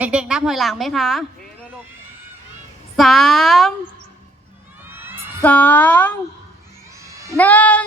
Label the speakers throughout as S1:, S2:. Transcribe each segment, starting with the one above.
S1: เด็กๆนับถอยหลังไหมคะสาม สอง หนึ่ง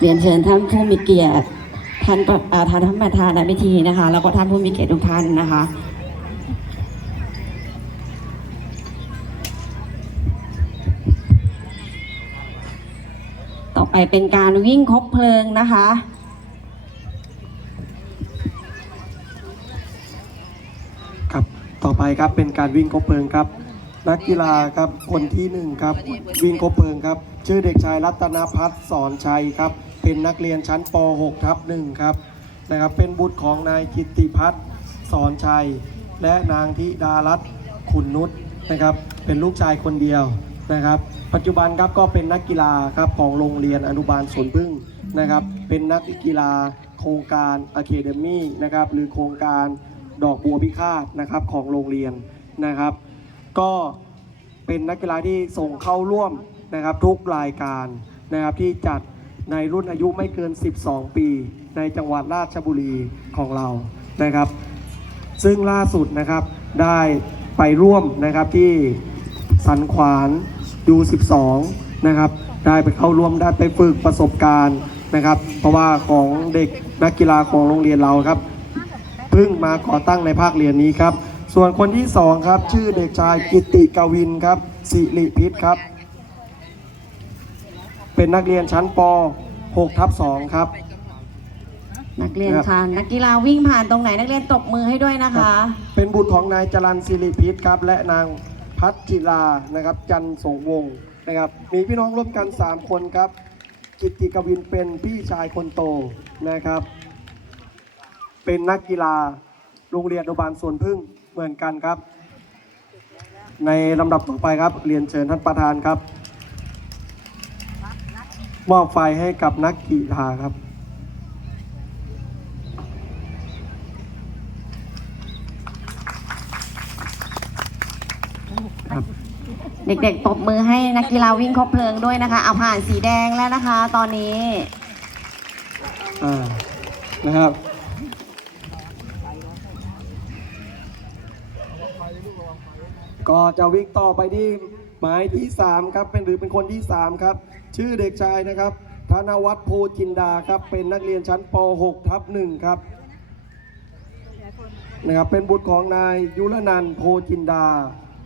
S1: เรียนเชิญท่านผู้มีเกียรติท่านประอ่าท่านประธานในพิธีนะคะ แล้วก็ท่านผู้มีเกียรติทุกท่านนะคะต่อไปเป็นการวิ่งคบเพลิงนะคะ
S2: ครับต่อไปครับเป็นการวิ่งคบเพลิงครับ นักกีฬาครับคนที่หนึ่งครับวิ่งคบเพลิงครับ ชื่อเด็กชายรัตนพัฒน์สอนชัยครับ เป็นนักเรียนชั้นป .6 ทับหนึ่งครับนะครับเป็นบุตรของนายกิตติพัฒน์สอนชัย และนางธิดารัตน์ขุนนุชนะครับเป็นลูกชายคนเดียวนะครับ ปัจจุบันครับก็เป็นนักกีฬาครับของโรงเรียนอนุบาลสวนพึ่งนะครับเป็นนักกีฬาโครงการอะเคเดมี่นะครับหรือโครงการดอกบัวพิฆาตนะครับของโรงเรียนนะครับ ก็เป็นนักกีฬาที่ส่งเข้าร่วมนะครับทุกรายการนะครับที่จัด ในรุ่นอายุไม่เกิน 12 ปี ในจังหวัดราชบุรีของเรานะครับ ซึ่งล่าสุดนะครับได้ไปร่วมนะครับที่สันขวานยู12 นะครับได้ไปเข้าร่วมได้ไปฝึกประสบการณ์นะครับ เพราะว่าของเด็กนักกีฬาของโรงเรียนเราครับเพิ่งมาก่อตั้งในภาคเรียนนี้ครับ ส่วนคนที่สองครับชื่อเด็กชายกิติกวินครับสิริพิษครับ เป็นนักเรียนชั้นป .6 ทับ2ครับ
S1: นักเรียน
S2: ครับ
S1: ค่ะนักกีฬาวิ่งผ่านตรงไหนนักเรียนตบมือให้ด้วยนะคะ
S2: เป็นบุตรของนายจรันสิริพิษครับ และนางพัชจิรานะครับ จันทร์สงวงศ์นะครับ มีพี่น้องร่วมกัน 3 คนครับ กิตติกวินเป็นพี่ชายคนโตนะครับ เป็นนักกีฬาโรงเรียนอนุบาลสวนพึ่งเหมือนกันครับ ในลำดับต่อไปครับ เรียนเชิญท่านประธานครับ มอบไฟให้กับนักกีฬาครับ ครับ
S1: เด็กๆ ตบมือให้นักกีฬาวิ่งคบเพลิงด้วยนะคะ เอาผ่านสีแดงแล้วนะคะ ตอนนี้
S2: อ่า นะครับ ก็จะวิ่งต่อไปที่ หมายที่ 3 ครับเป็นหรือเป็นคนที่ 3 ครับ ชื่อเด็กชายนะครับ ธนวัฒน์โพจินดาครับ เป็นนักเรียนชั้นป .6 ทับ1ครับนะครับเป็นบุตรของนายยุรนันท์โพจินดา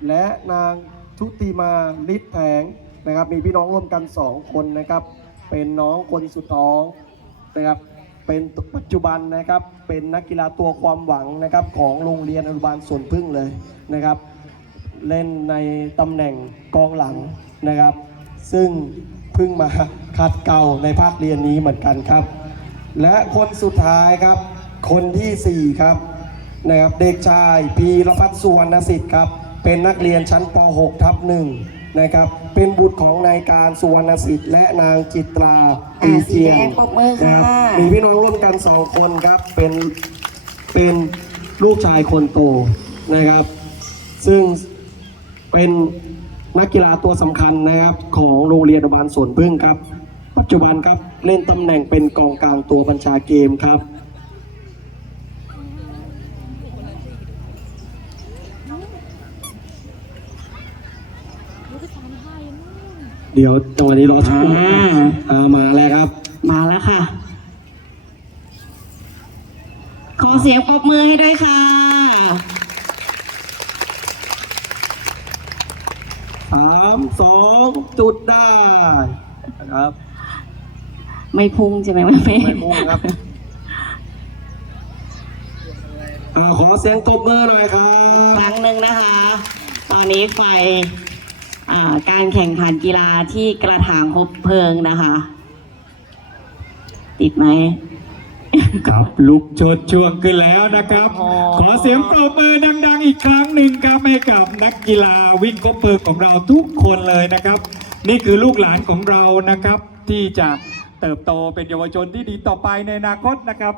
S2: และนางชุติมาฤทธิ์แผงนะครับ มีพี่น้องร่วมกัน 2 คนนะครับ เป็นน้องคนสุดท้องนะครับเป็นปัจจุบันนะครับเป็นนักกีฬาตัวความหวังนะครับของโรงเรียนอนุบาลสวนพึ่งเลยนะครับ เล่นในตำแหน่งกองหลังนะครับ ซึ่งเพิ่งมาคัดเก่าในภาคเรียนนี้เหมือนกันครับ และคนสุดท้ายครับ คนทีสี่ 4 ครับนะครับเด็กชายพีรพัฒน์สุวรรณสิทธิ์ครับ เป็นนักเรียนชั้นป .6 ทับหนึ่งนะครับ เป็นบุตรของนายการสุวรรณสิทธิ์และนางจิตราตีเจียง
S1: อ่าสีแดงปรบมือค่ะ
S2: นะครับมีพี่น้องร่วมกันสองคนครับ เป็นเป็นลูกชายคนโตนะครับ ซึ่ง เป็นนักกีฬาตัวสำคัญนะครับของโรงเรียนอนุบาลสวนพึ่งครับ ปัจจุบันครับเล่นตำแหน่งเป็นกองกลางตัวบัญชาเกมครับเดี๋ยวจังหวะนี้รอสักครู่
S1: อ่า
S2: อ่ามาแล้วครับ
S1: มาแล้วค่ะ ขอเสียงปรบมือให้ด้วยค่ะ
S2: สามสองจุดได้นะครับ
S1: ไม่พุ่งใช่ไหมไม่
S2: ไม่มุ่งครับอ่าขอเสียงตบมือหน่อยครั
S1: ค
S2: บ
S1: รั้งหนึ่งนะคะ ตอนนี้ไฟอ่าการแข่งขันกีฬาที่กระถางคบเพลิงนะคะ ติดไหม
S3: ครับลุกโชดช่วงขึ้นแล้วนะครับ
S1: อ๋อ
S3: ขอเสียงปรบมือดัง ๆ อีกครั้งหนึ่งครับให้กับนักกีฬาวิ่งคบเพลิงของเราทุกคนเลยนะครับ นี่คือลูกหลานของเรานะครับ ที่จะเติบโตเป็นเยาวชนที่ดีต่อไปในอนาคตนะครับ